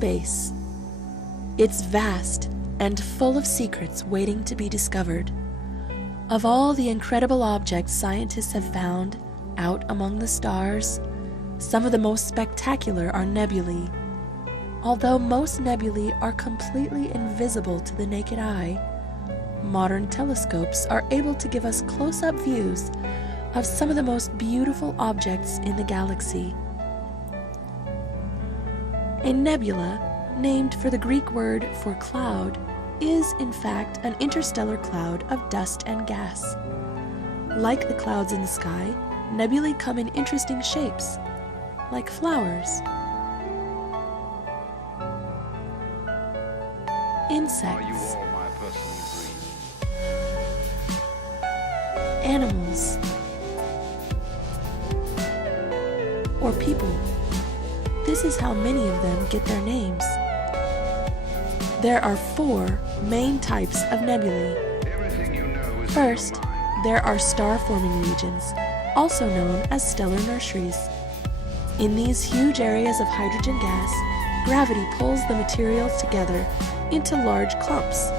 space. It's vast and full of secrets waiting to be discovered. Of all the incredible objects scientists have found out among the stars, some of the most spectacular are nebulae. Although most nebulae are completely invisible to the naked eye, modern telescopes are able to give us close-up views of some of the most beautiful objects in the galaxy. A nebula, named for the Greek word for cloud, is in fact an interstellar cloud of dust and gas. Like the clouds in the sky, nebulae come in interesting shapes, like flowers. Insects, animals, or people. This is how many of them get their names. There are 4 main types of nebulae. First, there are star-forming regions, also known as stellar nurseries. In these huge areas of hydrogen gas, gravity pulls the materials together into large clumps,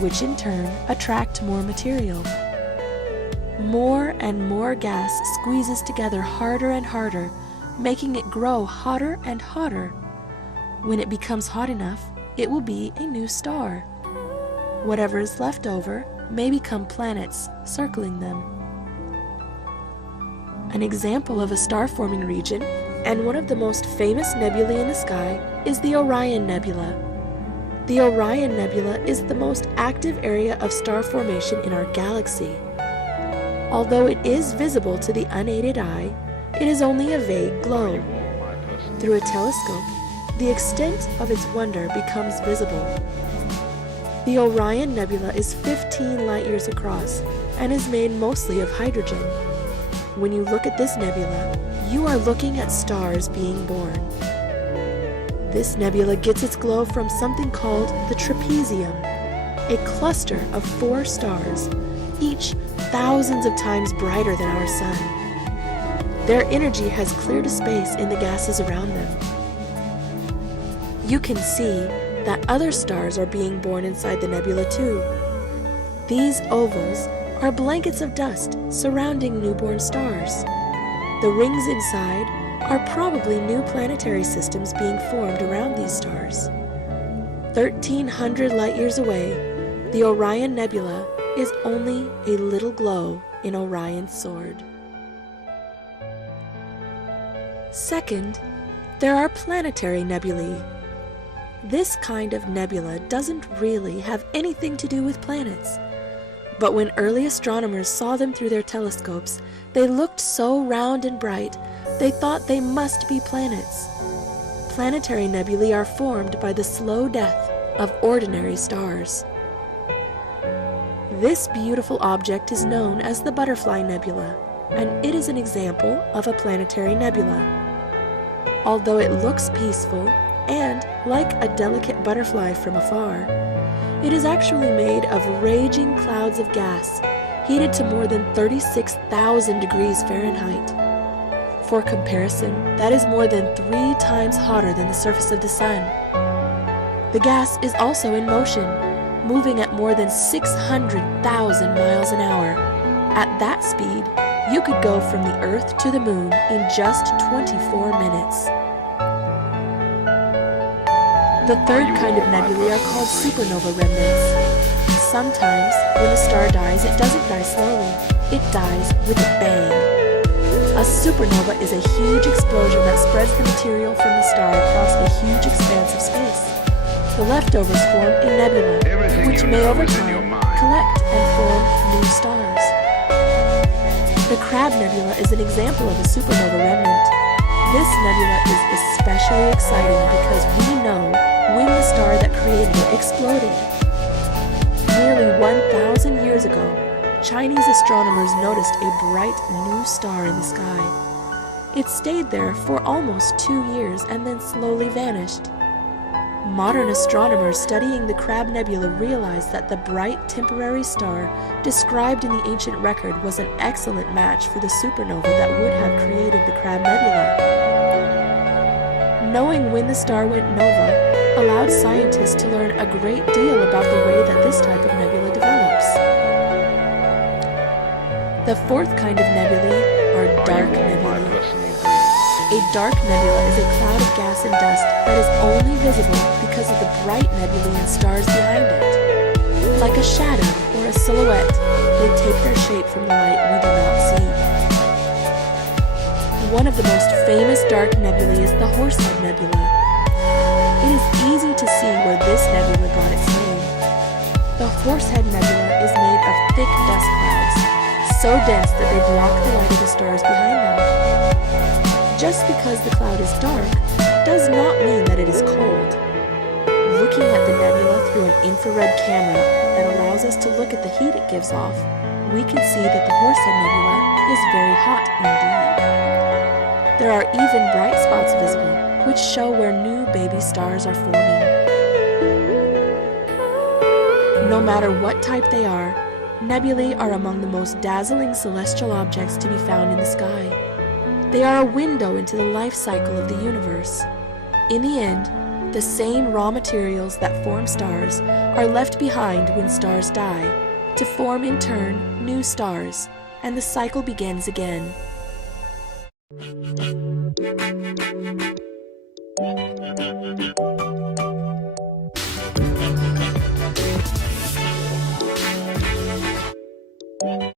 which in turn attract more material. More and more gas squeezes together harder and harder, making it grow hotter and hotter. When it becomes hot enough, it will be a new star. Whatever is left over may become planets circling them. An example of a star-forming region, and one of the most famous nebulae in the sky, is the Orion Nebula. The Orion Nebula is the most active area of star formation in our galaxy. Although it is visible to the unaided eye, it is only a vague glow. Through a telescope, the extent of its wonder becomes visible. The Orion Nebula is 15 light-years across and is made mostly of hydrogen. When you look at this nebula, you are looking at stars being born. This nebula gets its glow from something called the trapezium, a cluster of 4 stars, each thousands of times brighter than our sun. Their energy has cleared a space in the gases around them. You can see that other stars are being born inside the nebula too. These ovals are blankets of dust surrounding newborn stars. The rings inside are probably new planetary systems being formed around these stars. 1,300 light-years away, the Orion Nebula is only a little glow in Orion's sword. Second, there are planetary nebulae. This kind of nebula doesn't really have anything to do with planets. But when early astronomers saw them through their telescopes, they looked so round and bright, they thought they must be planets. Planetary nebulae are formed by the slow death of ordinary stars. This beautiful object is known as the Butterfly Nebula, and it is an example of a planetary nebula. Although it looks peaceful and like a delicate butterfly from afar, it is actually made of raging clouds of gas, heated to more than 36,000 degrees Fahrenheit. For comparison, that is more than 3 times hotter than the surface of the sun. The gas is also in motion, moving at more than 600,000 miles an hour. At that speed, you could go from the Earth to the Moon in just 24 minutes. The third kind of nebulae are called supernova remnants. Sometimes, when a star dies, it doesn't die slowly. It dies with a bang. A supernova is a huge explosion that spreads the material from the star across a huge expanse of space. The leftovers form a nebula, which may over time collect and form new stars. The Crab Nebula is an example of a supernova remnant. This nebula is especially exciting because we know when the star that created it exploded. Nearly 1,000 years ago, Chinese astronomers noticed a bright new star in the sky. It stayed there for almost 2 years and then slowly vanished. Modern astronomers studying the Crab Nebula realized that the bright temporary star described in the ancient record was an excellent match for the supernova that would have created the Crab Nebula. Knowing when the star went nova allowed scientists to learn a great deal about the way that this type of nebula develops. The fourth kind of nebulae are dark nebulae. A dark nebula is a cloud of gas and dust that is only visible because of the bright nebulae and stars behind it. Like a shadow or a silhouette, they take their shape from the light we do not see. One of the most famous dark nebulae is the Horsehead Nebula. It is easy to see where this nebula got its name. The Horsehead Nebula is made of thick dust clouds, so dense that they block the light of the stars behind them. Just because the cloud is dark does not mean that it is cold. Looking at the nebula through an infrared camera that allows us to look at the heat it gives off, we can see that the Horsehead Nebula is very hot indeed. There are even bright spots visible, which show where new baby stars are forming. No matter what type they are, nebulae are among the most dazzling celestial objects to be found in the sky. They are a window into the life cycle of the universe. In the end, the same raw materials that form stars are left behind when stars die, to form in turn new stars, and the cycle begins again.